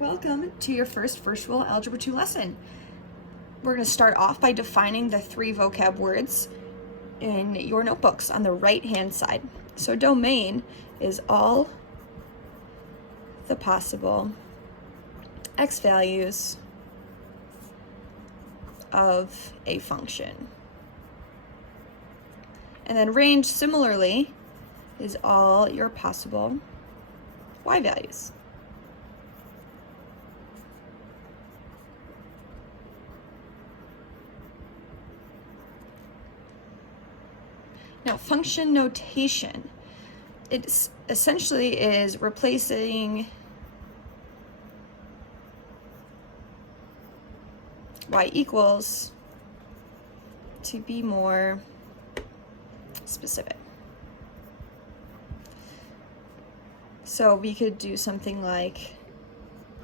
Welcome to your first virtual Algebra 2 lesson. We're going to start off by defining the 3 vocab words in your notebooks on the right-hand side. So domain is all the possible x values of a function. And then range, similarly, is all your possible y values. Now, function notation, it essentially is replacing y equals to be more specific. So we could do something like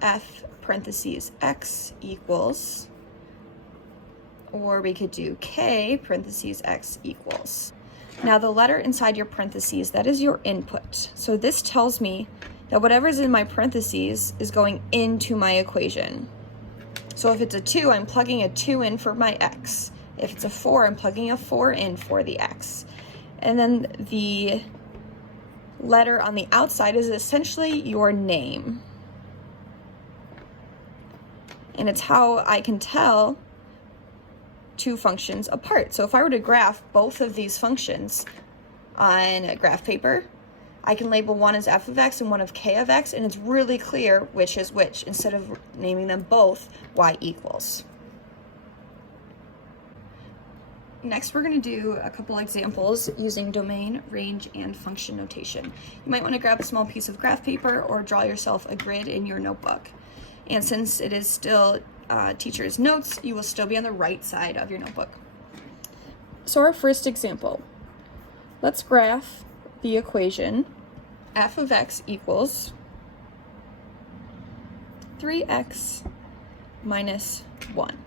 f parentheses x equals, or we could do k parentheses x equals. Now the letter inside your parentheses, that is your input. So this tells me that whatever's in my parentheses is going into my equation. So if it's a 2, I'm plugging a 2 in for my x. If it's a 4, I'm plugging a 4 in for the x. And then the letter on the outside is essentially your name. And it's how I can tell 2 functions apart. So if I were to graph both of these functions on a graph paper, I can label one as f of x and one of k of x, and it's really clear which is which instead of naming them both y equals. Next, we're going to do a couple examples using domain, range, and function notation. You might want to grab a small piece of graph paper or draw yourself a grid in your notebook. And since it is still teacher's notes, you will still be on the right side of your notebook. So our first example, let's graph the equation f of x equals 3x minus 1.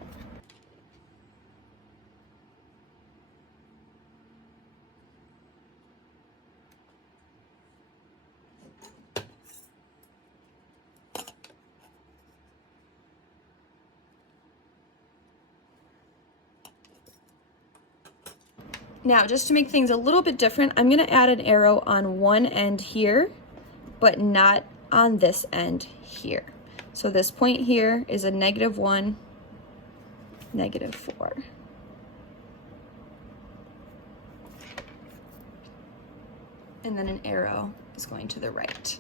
Now, just to make things a little bit different, I'm going to add an arrow on one end here, but not on this end here. So this point here is a -1, -4. And then an arrow is going to the right.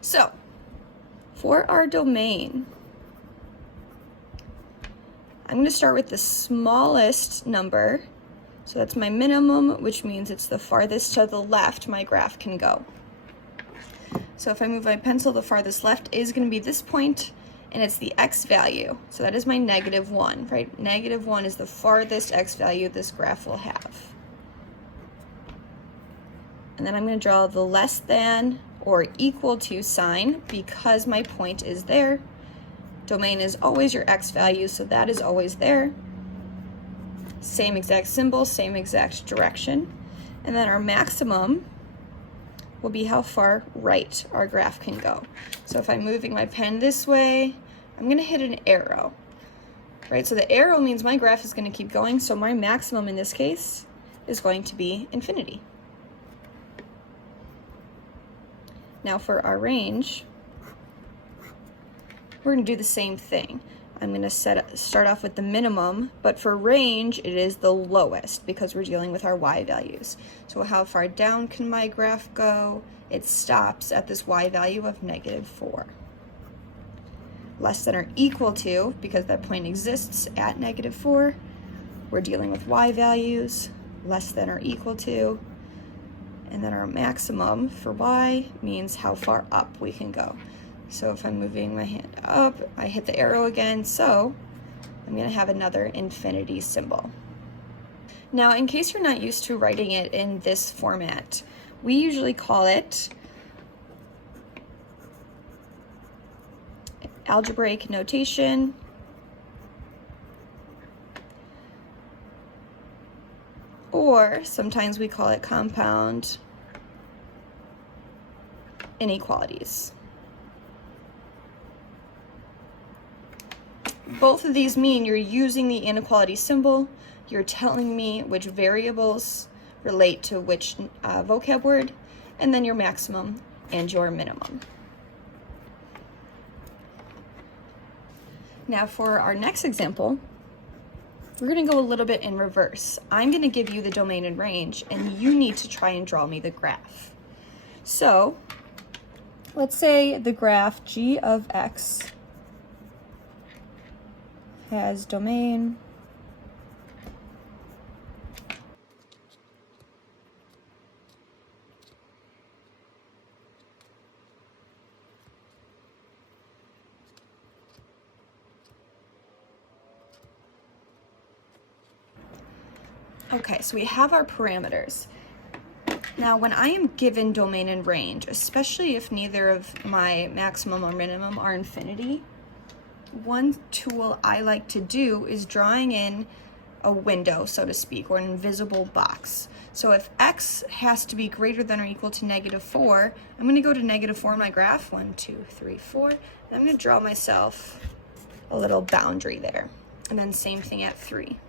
So, for our domain, I'm going to start with the smallest number. So that's my minimum, which means it's the farthest to the left my graph can go. So if I move my pencil, the farthest left is going to be this point, and it's the x value. So that is my -1, right? -1 is the farthest x value this graph will have. And then I'm going to draw the less than or equal to sign because my point is there. Domain is always your x value, so that is always there. Same exact symbol, same exact direction. And then our maximum will be how far right our graph can go. So if I'm moving my pen this way, I'm going to hit an arrow, right? So the arrow means my graph is going to keep going, so my maximum in this case is going to be infinity. Now for our range, we're going to do the same thing. I'm going to start off with the minimum, but for range, it is the lowest because we're dealing with our y values. So how far down can my graph go? It stops at this y value of -4. Less than or equal to, because that point exists at -4, we're dealing with y values, less than or equal to, and then our maximum for y means how far up we can go. So if I'm moving my hand up, I hit the arrow again, so I'm going to have another infinity symbol. Now, in case you're not used to writing it in this format, we usually call it algebraic notation, or sometimes we call it compound inequalities. both of these mean you're using the inequality symbol, you're telling me which variables relate to which vocab word, and then your maximum and your minimum. Now for our next example, we're going to go a little bit in reverse. I'm going to give you the domain and range, and you need to try and draw me the graph. So let's say the graph g of x has domain Okay, so we have our parameters. Now, when I am given domain and range, especially if neither of my maximum or minimum are infinity, one tool I like to do is drawing in a window, so to speak, or an invisible box. So if x has to be greater than or equal to -4, I'm going to go to -4 in my graph, 1, 2, 3, 4, and I'm going to draw myself a little boundary there. And then same thing at 3.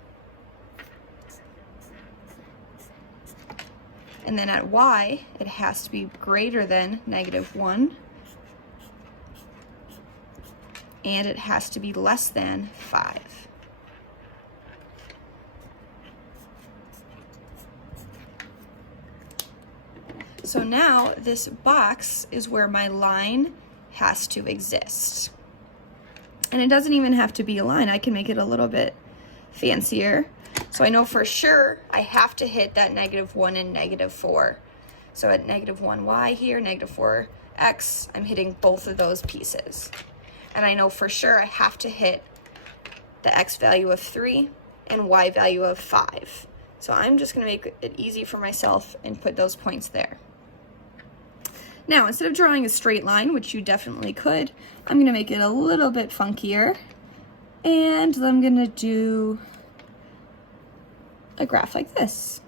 And then at y, it has to be greater than -1, and it has to be less than 5. So now this box is where my line has to exist. And it doesn't even have to be a line. I can make it a little bit fancier. So I know for sure I have to hit that -1 and -4. So at -1y here, -4x, I'm hitting both of those pieces. And I know for sure I have to hit the x value of 3 and y value of 5. So I'm just going to make it easy for myself and put those points there. Now, instead of drawing a straight line, which you definitely could, I'm going to make it a little bit funkier. And I'm going to do a graph like this.